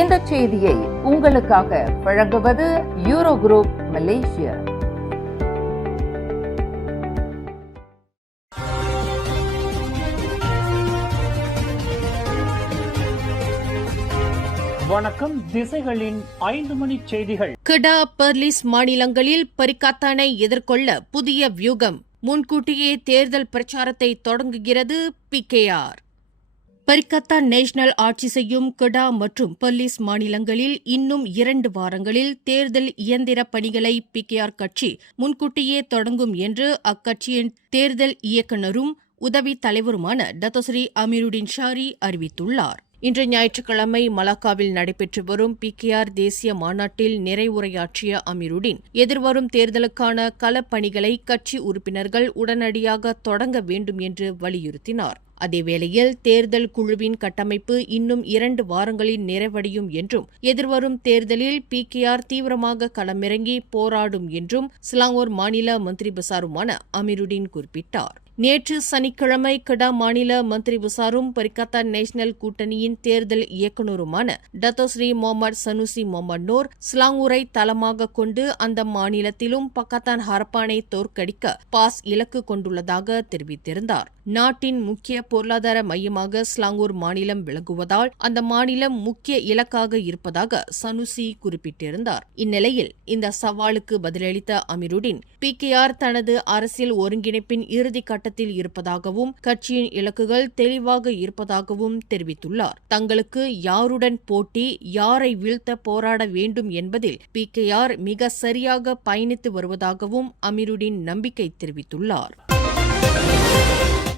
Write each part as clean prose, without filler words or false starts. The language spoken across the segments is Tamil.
இந்த செய்தியை உங்களுக்காக வழங்குவது யூரோ குரூப் மலேசியா. வணக்கம். திசைகளின் 5 மணி செய்திகள். கெடா, பெர்லிஸ் மாநிலங்களில் பரிக்காத்தானை எதிர்கொள்ள புதிய வியூகம். முன்கூட்டியே தேர்தல் பிரச்சாரத்தை தொடங்குகிறது PKR. பரிக்காத்தான் நேஷனல் ஆட்சி செய்யும் கெடா மற்றும் பெர்லிஸ் மாநிலங்களில் இன்னும் 2 வாரங்களில் தேர்தல் இயந்திர பணிகளை PKR கட்சி முன்கூட்டியே தொடங்கும் என்று அக்கட்சியின் தேர்தல் இயக்குநரும் உதவி தலைவருமான டத்தோஸ்ரீ அமீருடின் ஷாரி அறிவித்துள்ளார். இன்று ஞாயிற்றுக்கிழமை மலாக்காவில் நடைபெற்று வரும் PKR தேசிய மாநாட்டில் நிறைவுரையாற்றிய அமீருடின் எதிர்வரும் தேர்தலுக்கான களப்பணிகளை கட்சி உறுப்பினர்கள் உடனடியாக தொடங்க வேண்டும் என்று வலியுறுத்தினார். அதேவேளையில் தேர்தல் குழுவின் கட்டமைப்பு இன்னும் 2 வாரங்களில் நிறைவடையும் என்றும் எதிர்வரும் தேர்தலில் PKR தீவிரமாக களமிறங்கி போராடும் என்றும் சிலாங்கூர் மாநில மந்திரி பசாருமான அமீருடின் குறிப்பிட்டார். நேற்று சனிக்கிழமை கெடா மாநில மந்திரி பசாரும் பரிக்காத்தான் நேஷனல் கூட்டணியின் தேர்தல் இயக்குநருமான டத்தோஸ்ரீ முகமது சனூசி முகமது நூர் சிலாங்கூரை தளமாக கொண்டு அந்த மாநிலத்திலும் பக்காத்தான் ஹரப்பானை தோற்கடிக்க பாஸ் இலக்கு கொண்டுள்ளதாக தெரிவித்திருந்தார். நாட்டின் முக்கிய பொருளாதார மையமாக சிலாங்கூர் மாநிலம் விளங்குவதால் அந்த மாநிலம் முக்கிய இலக்காக இருப்பதாக சனூசி குறிப்பிட்டிருந்தார். இந்நிலையில் இந்த சவாலுக்கு பதிலளித்த அமீருடின் PKR தனது அரசியல் ஒருங்கிணைப்பின் இறுதி கட்டத்தில் இருப்பதாகவும் கட்சியின் இலக்குகள் தெளிவாக இருப்பதாகவும் தெரிவித்துள்ளார். தங்களுக்கு யாருடன் போட்டி, யாரை வீழ்த்த போராட வேண்டும் என்பதில் PKR மிக சரியாக பயணித்து வருவதாகவும் அமீருடின் நம்பிக்கை தெரிவித்துள்ளார்.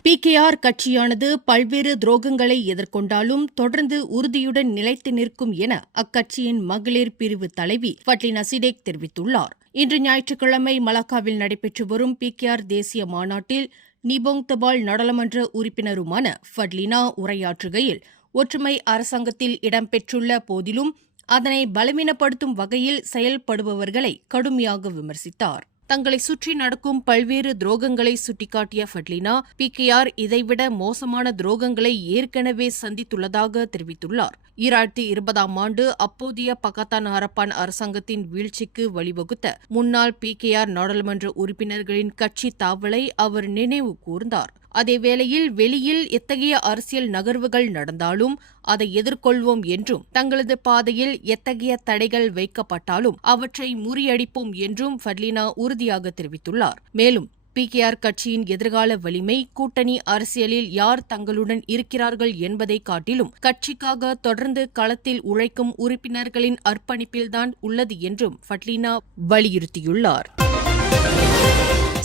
PKR கட்சியானது பல்வேறு துரோகங்களை எதிர்கொண்டாலும் தொடர்ந்து உறுதியுடன் நிலைத்து நிற்கும் என அக்கட்சியின் மகளிர் பிரிவு தலைவி ஃபட்லினா சிடேக் தெரிவித்துள்ளார். இன்று ஞாயிற்றுக்கிழமை மலாக்காவில் நடைபெற்று வரும் PKR தேசிய மாநாட்டில் நிபோங் தபால் நாடாளுமன்ற உறுப்பினருமான ஃபட்லினா உரையாற்றுகையில் ஒற்றுமை அரசாங்கத்தில் இடம்பெற்றுள்ள போதிலும் அதனை பலவீனப்படுத்தும் வகையில் செயல்படுபவர்களை கடுமையாக விமர்சித்தார். தங்களை சுற்றி நடக்கும் பல்வேறு துரோகங்களை சுட்டிக்காட்டிய ஃபட்லினா PKR இதைவிட மோசமான துரோகங்களை ஏற்கனவே சந்தித்துள்ளதாக தெரிவித்துள்ளார். 2020ஆம் ஆண்டு அப்போதைய பக்காத்தான் ஹரப்பான் அரசாங்கத்தின் வீழ்ச்சிக்கு வழிவகுத்த முன்னாள் PKR நாடாளுமன்ற உறுப்பினர்களின் கட்சி தாவலை அவர் நினைவு கூர்ந்தார். அதேவேளையில் வெளியில் எத்தகைய அரசியல் நகர்வுகள் நடந்தாலும் அதை எதிர்கொள்வோம் என்றும் தங்களது பாதையில் எத்தகைய தடைகள் வைக்கப்பட்டாலும் அவற்றை முறியடிப்போம் என்றும் ஃபட்லினா உறுதியாக தெரிவித்துள்ளார். மேலும் PKR கட்சியின் எதிர்கால வலிமை கூட்டணி அரசியலில் யார் தங்களுடன் இருக்கிறார்கள் என்பதை காட்டிலும் கட்சிக்காக தொடர்ந்து களத்தில் உழைக்கும் உறுப்பினர்களின் அர்ப்பணிப்பில்தான் உள்ளது என்றும் ஃபட்லினா வலியுறுத்தியுள்ளார்.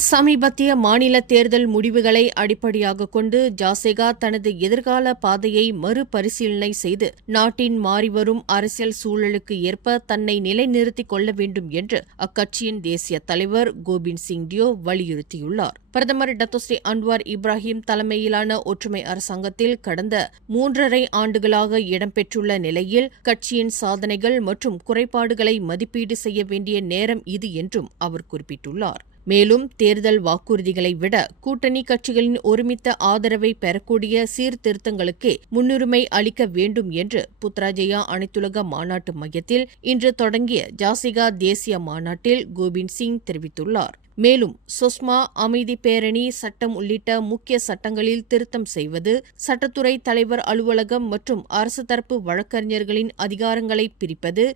சமீபத்திய மாநில தேர்தல் முடிவுகளை அடிப்படையாக கொண்டு ஜாசேகா தனது எதிர்கால பாதையை மறுபரிசீலனை செய்து நாட்டின் மாறிவரும் அரசியல் சூழலுக்கு ஏற்ப தன்னை நிலைநிறுத்திக் கொள்ள வேண்டும் என்று அக்கட்சியின் தேசிய தலைவர் கோபிந்த் சிங் டியோ வலியுறுத்தியுள்ளார். பிரதமர் டத்தோஸ்ரீ அன்வார் இப்ராஹிம் தலைமையிலான ஒற்றுமை அரசாங்கத்தில் கடந்த 3.5 ஆண்டுகளாக இடம்பெற்றுள்ள நிலையில் கட்சியின் சாதனைகள் மற்றும் குறைபாடுகளை மதிப்பீடு செய்ய வேண்டிய நேரம் இது என்றும் அவர் குறிப்பிட்டுள்ளார். மேலும் தேர்தல் வாக்குறுதிகளை விட கூட்டணி கட்சிகளின் ஒருமித்த ஆதரவை பெறக்கூடிய சீர்திருத்தங்களுக்கே முன்னுரிமை அளிக்க வேண்டும் என்று புத்ராஜயா அனைத்துலக மாநாட்டு மையத்தில் இன்று தொடங்கிய ஜாசிகா தேசிய மாநாட்டில் கோபிந்த் சிங் தெரிவித்துள்ளார். மேலும் சுஷ்மா, அமைதி பேரணி சட்டம் உள்ளிட்ட முக்கிய சட்டங்களில் திருத்தம் செய்வது, சட்டத்துறை தலைவர் அலுவலகம் மற்றும் அரசு தரப்பு வழக்கறிஞர்களின் அதிகாரங்களை பிரிப்பது,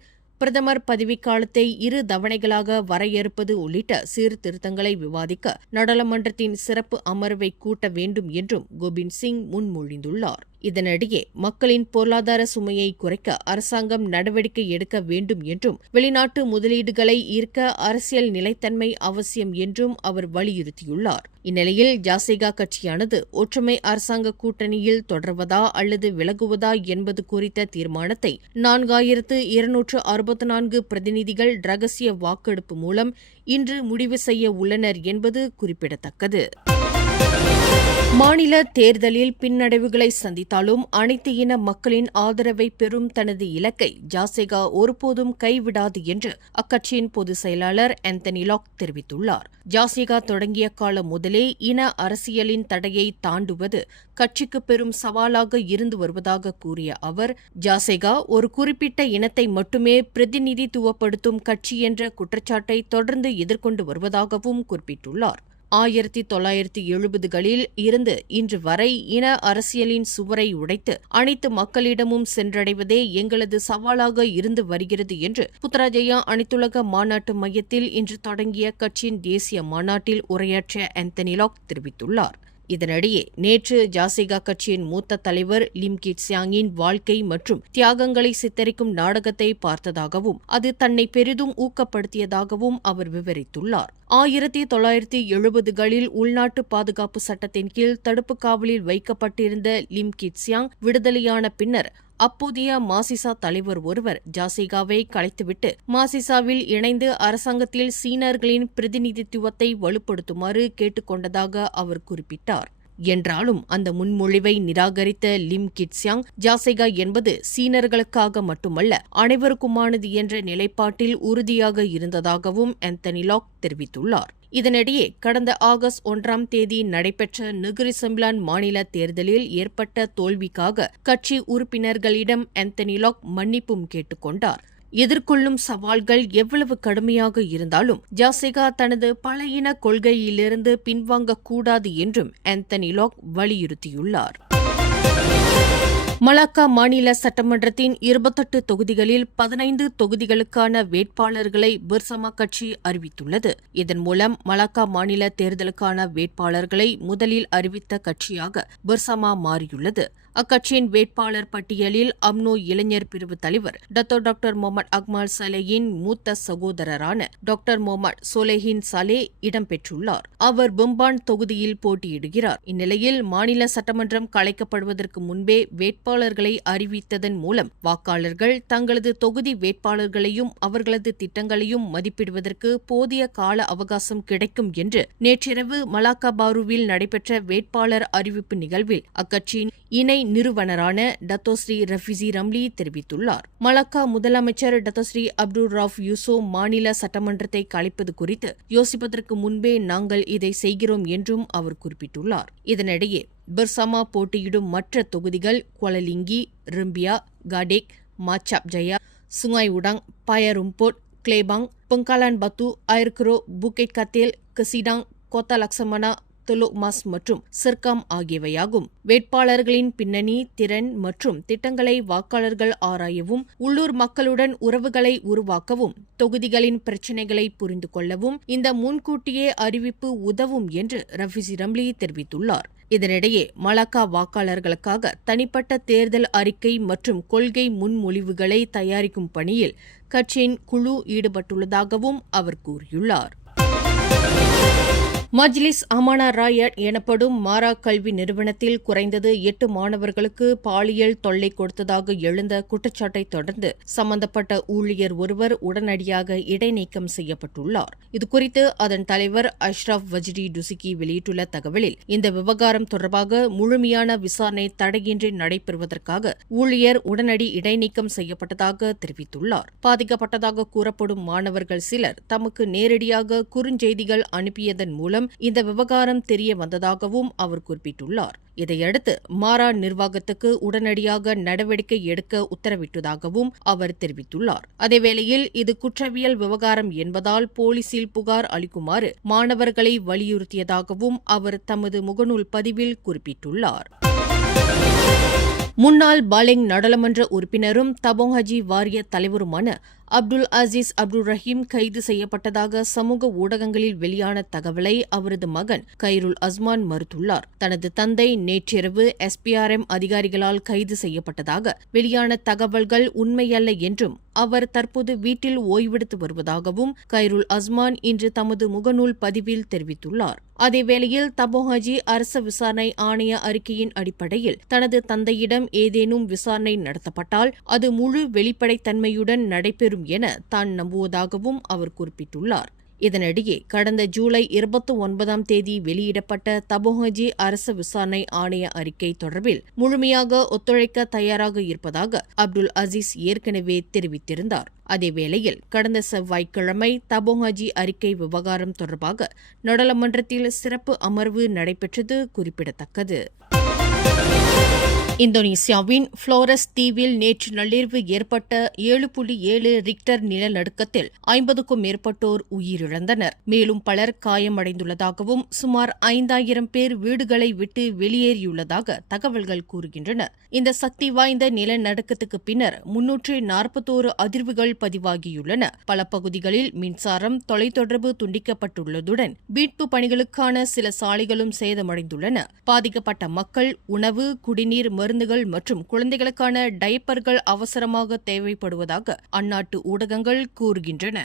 பிரதமர் பதவிக்காலத்தை 2 தவணைகளாக வரையறுப்பது உள்ளிட்ட சீர்திருத்தங்களை விவாதிக்க நாடாளுமன்றத்தின் சிறப்பு அமர்வை கூட்ட வேண்டும் என்றும் கோபிந்த் சிங் முன்மொழிந்துள்ளார். இதனிடையே மக்களின் பொருளாதார சுமையை குறைக்க அரசாங்கம் நடவடிக்கை எடுக்க வேண்டும் என்றும் வெளிநாட்டு முதலீடுகளை ஈர்க்க அரசியல் நிலைத்தன்மை அவசியம் என்றும் அவர் வலியுறுத்தியுள்ளார். இந்நிலையில் ஜாசேகா கட்சியானது ஒற்றுமை அரசாங்க கூட்டணியில் தொடர்வதா அல்லது விலகுவதா என்பது குறித்த தீர்மானத்தை 4264 பிரதிநிதிகள் ரகசிய வாக்கெடுப்பு மூலம் இன்று முடிவு செய்ய உள்ளனர் என்பது குறிப்பிடத்தக்கது. மாநில தேர்தலில் பின்னடைவுகளை சந்தித்தாலும் அனைத்து இன மக்களின் ஆதரவை பெறும் தனது இலக்கை ஜாசெகா ஒருபோதும் கைவிடாது என்று அக்கட்சியின் பொதுச் செயலாளர் ஆந்தனி லாக் தெரிவித்துள்ளார். ஜாசெகா தொடங்கிய காலம் முதலே இன அரசியலின் தடையை தாண்டுவது கட்சிக்கு பெரும் சவாலாக இருந்து வருவதாக கூறிய அவர், ஜாசெகா ஒரு குறிப்பிட்ட இனத்தை மட்டுமே பிரதிநிதித்துவப்படுத்தும் கட்சி என்ற குற்றச்சாட்டை தொடர்ந்து எதிர்கொண்டு வருவதாகவும் குறிப்பிட்டுள்ளார். 1970களில் இருந்து இன்று வரை இன அரசியலின் சுவரை உடைத்து அனைத்து மக்களிடமும் சென்றடைவதே எங்களது சவாலாக இருந்து வருகிறது என்று புத்ராஜயா அனைத்துலக மாநாட்டு மையத்தில் இன்று தொடங்கிய கட்சியின் தேசிய மாநாட்டில் உரையாற்றிய ஆந்தனி லாக் தெரிவித்துள்ளார். இதனிடையே நேற்று ஜாசெகா கட்சியின் மூத்த தலைவர் லிம் கிட்சியாங்கின் வாழ்க்கை மற்றும் தியாகங்களை சித்தரிக்கும் நாடகத்தை பார்த்ததாகவும் அது தன்னை பெரிதும் ஊக்கப்படுத்தியதாகவும் அவர் விவரித்துள்ளார். 1970களில் உள்நாட்டு பாதுகாப்பு சட்டத்தின் கீழ் தடுப்பு காவலில் வைக்கப்பட்டிருந்த லிம் கிட்சியாங் விடுதலையான பின்னர் அப்போதைய மாசிசா தலைவர் ஒருவர் ஜாசெகாவை கலைத்துவிட்டு மாசிசாவில் இணைந்து அரசாங்கத்தில் சீனர்களின் பிரதிநிதித்துவத்தை வலுப்படுத்துமாறு கேட்டுக் கொண்டதாக அவர் குறிப்பிட்டார். என்றாலும் அந்த முன்மொழிவை நிராகரித்த லிம் கிட்சியாங், ஜாசெகா என்பது சீனர்களுக்காக மட்டுமல்ல அனைவருக்குமானது என்ற நிலைப்பாட்டில் உறுதியாக இருந்ததாகவும் ஆந்தனி லாக் தெரிவித்துள்ளார். இதனிடையே கடந்த ஆகஸ்ட் 1ஆம் தேதி நடைபெற்ற நெகிரி செம்பிலான் மாநில தேர்தலில் ஏற்பட்ட தோல்விக்காக கட்சி உறுப்பினர்களிடம் ஆந்தனி லாக் மன்னிப்பும் கேட்டுக் கொண்டார். எதிர்கொள்ளும் சவால்கள் எவ்வளவு கடுமையாக இருந்தாலும் ஜாசெகா தனது பல இன கொள்கையிலிருந்து பின்வாங்கக்கூடாது என்றும் ஆந்தனி லாக் வலியுறுத்தியுள்ளார். மலாக்கா மாநில சட்டமன்றத்தின் 28 தொகுதிகளில் 15 தொகுதிகளுக்கான வேட்பாளர்களை பெர்சமா கட்சி அறிவித்துள்ளது. இதன் மூலம் மலாக்கா மாநில தேர்தலுக்கான வேட்பாளர்களை முதலில் அறிவித்த கட்சியாக பெர்சமா மாறியுள்ளது. அக்கட்சியின் வேட்பாளர் பட்டியலில் அம்னோ இளைஞர் பிரிவு தலைவர் டாக்டர் முகமது அக்மால் சலேயின் மூத்த சகோதரரான டாக்டர் முகமது சோலேஹின் சலே இடம்பெற்றுள்ளார். அவர் பெம்பான் தொகுதியில் போட்டியிடுகிறார். இந்நிலையில் மாநில சட்டமன்றம் கலைக்கப்படுவதற்கு முன்பே வேட்பாளர்களை அறிவித்ததன் மூலம் வாக்காளர்கள் தங்களது தொகுதி வேட்பாளர்களையும் அவர்களது திட்டங்களையும் மதிப்பிடுவதற்கு போதிய கால அவகாசம் கிடைக்கும் என்று நேற்றிரவு மலாக்கா பாருவில் நடைபெற்ற வேட்பாளர் அறிவிப்பு நிகழ்வில் அக்கட்சியின் இணை நிறுவனரான டத்தோஸ்ரீ ரஃபிசி ரம்லி தெரிவித்துள்ளார். மலாக்கா முதலமைச்சர் டத்தோஸ்ரீ அப்துல் ரவுஃப் யூசோ மாநில சட்டமன்றத்தை கலைப்பது குறித்து யோசிப்பதற்கு முன்பே நாங்கள் இதை செய்கிறோம் என்றும் அவர் குறிப்பிட்டுள்ளார். இதனிடையே பெர்சமா போட்டியிடும் மற்ற தொகுதிகள் குவாலலிங்கி, ரிம்பியா, காடேக், மாச்சாப் ஜயா, சுங்காய் உடாங், பாயரும்போட், கிளேபாங், பெங்காலான் பத்து, ஐர்க்ரோ, புக்கெட் கத்தேல், கசிடாங், கோத்தா லக்சமனா, தொலோக் மாஸ் மற்றும் சிர்காம் ஆகியவையாகும். வேட்பாளர்களின் பின்னணி, திறன் மற்றும் திட்டங்களை வாக்காளர்கள் ஆராயவும், உள்ளூர் மக்களுடன் உறவுகளை உருவாக்கவும், தொகுதிகளின் பிரச்சினைகளை புரிந்து கொள்ளவும் இந்த முன்கூட்டியே அறிவிப்பு உதவும் என்று ரஃபிசி ரம்லி தெரிவித்துள்ளார். இதனிடையே மலாக்கா வாக்காளர்களுக்காக தனிப்பட்ட தேர்தல் அறிக்கை மற்றும் கொள்கை முன்மொழிவுகளை தயாரிக்கும் பணியில் கட்சியின் குழு ஈடுபட்டுள்ளதாகவும் அவர் கூறியுள்ளார். மஜ்லிஸ் அமானா ராயட் எனப்படும் மாரா கல்வி நிறுவனத்தில் குறைந்தது 8 மாணவர்களுக்கு பாலியல் தொல்லை கொடுத்ததாக எழுந்த குற்றச்சாட்டை தொடர்ந்து சம்பந்தப்பட்ட ஊழியர் ஒருவர் உடனடியாக இடைநீக்கம் செய்யப்பட்டுள்ளார். இதுகுறித்து அதன் தலைவர் அஷ்ரப் வஜ்ரி டுசிகி வெளியிட்டுள்ள தகவலில், இந்த விவகாரம் தொடர்பாக முழுமையான விசாரணை தடையின்றி நடைபெறுவதற்காக ஊழியர் உடனடி இடைநீக்கம் செய்யப்பட்டதாக தெரிவித்துள்ளார். பாதிக்கப்பட்டதாக கூறப்படும் மாணவர்கள் சிலர் தமக்கு நேரடியாக குறுஞ்செய்திகள் அனுப்பியதன் மூலம் இந்த விவகாரம் தெரிய வந்ததாகவும் அவர் குறிப்பிட்டுள்ளார். இதையடுத்து மாரா நிர்வாகத்துக்கு உடனடியாக நடவடிக்கை எடுக்க உத்தரவிட்டதாகவும் அவர் தெரிவித்துள்ளார். அதேவேளையில் இது குற்றவியல் விவகாரம் என்பதால் போலீசில் புகார் அளிக்குமாறு மாணவர்களை வலியுறுத்தியதாகவும் அவர் தமது முகநூல் பதிவில் குறிப்பிட்டுள்ளார். முன்னாள் பாலெங் நாடாளுமன்ற உறுப்பினரும் தபோங் ஹஜி வாரிய தலைவருமான அப்துல் அசீஸ் அப்துல் ரஹீம் கைது செய்யப்பட்டதாக சமூக ஊடகங்களில் வெளியான தகவலை அவரது மகன் கைருல் அஸ்மான் மறுத்துள்ளார். தனது தந்தை நேற்றிரவு SPRM அதிகாரிகளால் கைது செய்யப்பட்டதாக வெளியான தகவல்கள் உண்மையல்ல என்றும் அவர் தற்போது வீட்டில் ஓய்வெடுத்து வருவதாகவும் கைருல் அஸ்மான் இன்று தமது முகநூல் பதிவில் தெரிவித்துள்ளார். அதேவேளையில் தபோங் ஹஜி அரச விசாரணை ஆணைய அறிக்கையின் அடிப்படையில் தனது தந்தையிடம் ஏதேனும் விசாரணை நடத்தப்பட்டால் அது முழு வெளிப்படைத்தன்மையுடன் நடைபெறும் என தான் நம்புவதாகவும் அவர் குறிப்பிட்டுள்ளார். இதனிடையே கடந்த ஜூலை 29ஆம் தேதி வெளியிடப்பட்ட தபோஹஜி அரசு விசாரணை ஆணைய அறிக்கை தொடர்பில் முழுமையாக ஒத்துழைக்க தயாராக இருப்பதாக அப்துல் அசீஸ் ஏற்கனவே தெரிவித்திருந்தார். அதேவேளையில் கடந்த செவ்வாய்க்கிழமை தபோஹஜி அறிக்கை விவகாரம் தொடர்பாக நாடாளுமன்றத்தில் சிறப்பு அமர்வு நடைபெற்றது குறிப்பிடத்தக்கது. இந்தோனேசியாவின் புளோரஸ் தீவில் நேற்று நள்ளிரவு ஏற்பட்ட 7.7 ரிக்டர் நிலநடுக்கத்தில் 50க்கும் மேற்பட்டோர் உயிரிழந்தனர். மேலும் பலர் காயமடைந்துள்ளதாகவும் சுமார் 5000 பேர் வீடுகளை விட்டு வெளியேறியுள்ளதாக தகவல்கள் கூறுகின்றன. இந்த சக்தி வாய்ந்த நிலநடுக்கத்துக்கு பின்னர் 341 அதிர்வுகள் பதிவாகியுள்ளன. பல பகுதிகளில் மின்சாரம், தொலைத்தொடர்பு துண்டிக்கப்பட்டுள்ளதுடன் மீட்பு பணிகளுக்கான சில சாலைகளும் சேதமடைந்துள்ளன. பாதிக்கப்பட்ட மக்கள் உணவு, குடிநீர், மருந்துகள் மற்றும் குழந்தைகளுக்கான டைப்பர்கள் அவசரமாக தேவைப்படுவதாக அந்நாட்டு ஊடகங்கள் கூறுகின்றன.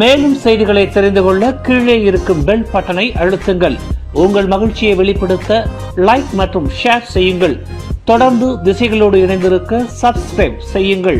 மேலும் செய்திகளை தெரிந்து கொள்ள கீழே இருக்கும் பெல் பட்டனை அழுத்துங்கள். உங்கள் மகிழ்ச்சியை வெளிப்படுத்த லைக் மற்றும் ஷேர் செய்யுங்கள். தொடர்ந்து திசைகளோடு இணைந்திருக்க சப்ஸ்கிரைப் செய்யுங்கள்.